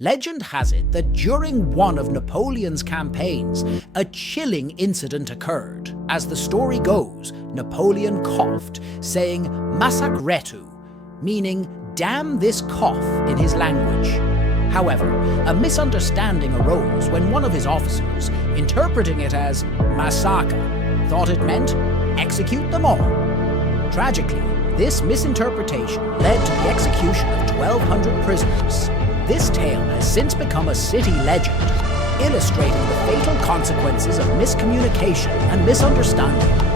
Legend has it that during one of Napoleon's campaigns, a chilling incident occurred. As the story goes, Napoleon coughed, saying "massacretu," meaning "damn this cough" in his language. However, a misunderstanding arose when one of his officers, interpreting it as massacre, thought it meant execute them all. Tragically, this misinterpretation led to the execution of 1,200 prisoners. This tale has since become a city legend, illustrating the fatal consequences of miscommunication and misunderstanding.